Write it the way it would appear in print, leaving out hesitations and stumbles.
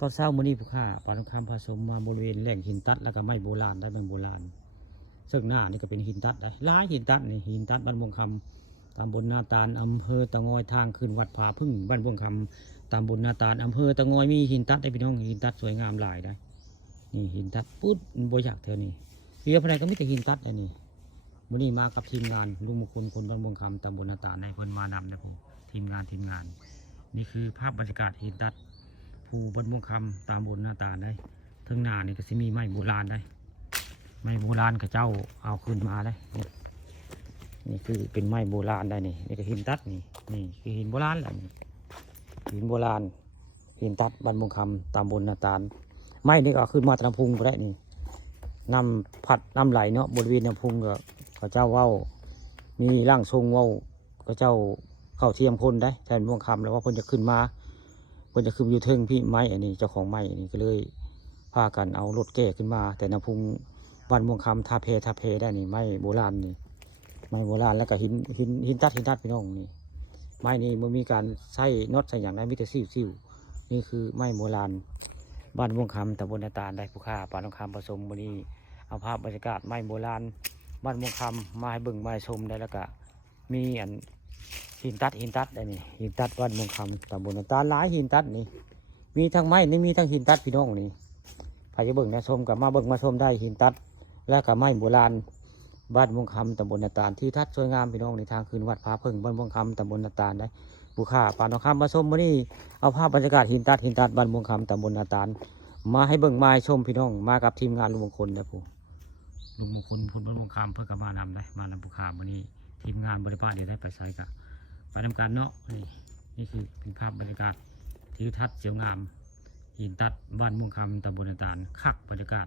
ตอนเช้ามื้อนี้ผู้ค้าปานคำผสมมาบริเวณแหล่งหินตัดแล้วก็ไม้โบราณได้ไม้โบราณซึ่งหน้านี่ก็เป็นหินตัดได้หลายหินตัดนี่หินตัดบ้านม่วงคำตำบลนาตาลอำเภอตะงอยทางขึ้นวัดผาพึ่งบ้านม่วงคำตำบลนาตาลอำเภอตะงอยมีหินตัดได้พี่น้องหินตัดสวยงามหลายได้นี่หินตัดปุ๊ดบ่อยากเท่านี้เรียบอะไรก็มีแต่หินตัดอันนี้มื้อนี้มากับทีมงานลุงมงคลคนบ้านม่วงคำตำบลนาตาลในเพิ่นมานำนะผมทีมงานนี่คือภาพบรรยากาศหินตัดภูบ้านม่วงคำตามบนหน้าตาได้ทั้งหน้านี่ก็จะมีไม้โบราณได้ไม้โบราณกับเจ้าเอาขึ้นมาได้นี่คือเป็นไม้โบราณได้นี่ก็หินตัดนี่คือหินโบราณแหละนี่หินโบราณหินตัดบ้านม่วงคำตามบนหน้าตาลไม้นี่ก็ขึ้นมาตามพุงก็ได้นี่น้ำพัดน้ำไหลเนาะบริเวณน้ำพุงก็เขาเจ้าว่าวมีร่างทรงว่าวเขาเจ้าเข้าเทียมคนได้แทนม่วงคำแล้วว่าคนจะขึ้นมาคนจะขึ้นอยู่เทิงพี่ไม้อันนี้เจ้าของไม้อันนี้ก็เลยพากันเอารถแก่ขึ้นมาแต่น้ำพุงบ้านม่วงคำทาเพได้นี่ไม้โบราณนี่ไม้โบราณแล้วก็หินตัดพี่น้องนี่ไม้นี่มันมีการใช้น็อตใส่อย่างไรมิเตอร์ซิ่วนี่คือไม้โบราณบ้านม่วงคำตำบลนาตาลได้ผู้ค้าปานทองคำผสมวันนี้เอาภาพบรรยากาศไม้โบราณบ้านม่วงคำมาให้เบิ่งมาให้ชมได้แล้วก็มีอันหินตัดได้นี่หินตัดบ้านม่วงคำตำบลนาตาลหลายหินตัดนี่มีทั้งไม้นี่มีทั้งหินตัดพี่น้องนี่ใครจะเบิ่งนะชมกับมาเบิ่งมาชมได้หินตัดและกับไม้โบราณบ้านม่วงคำตำบลนาตาลที่ทัดสวยงามพี่น้องในทางคืนวัดผาเพิ่งบ้านม่วงคำตำบลนาตาลได้ผู้ค้าปานทองคำมาชมวันนี้เอาภาพบรรยากาศหินตัดบ้านม่วงคำตำบลนาตาลมาให้เบิ่งมาให้ชมพี่น้องมากับทีมงานลุงมงคลนะผู้ลุงมงคลพูนบ้านม่วงคำเพื่อกับมานำได้มานำผู้ค้าวันนี้ทีมงานบริพารเดี๋ยวได้ไปใช้กับไปทำการเนาะนี่คือเป็นภาพบรรยากาศทิวทัศน์เสียวงามหินตัดบ้านม่วงคำตำบลนาตาลคักบรรยากาศ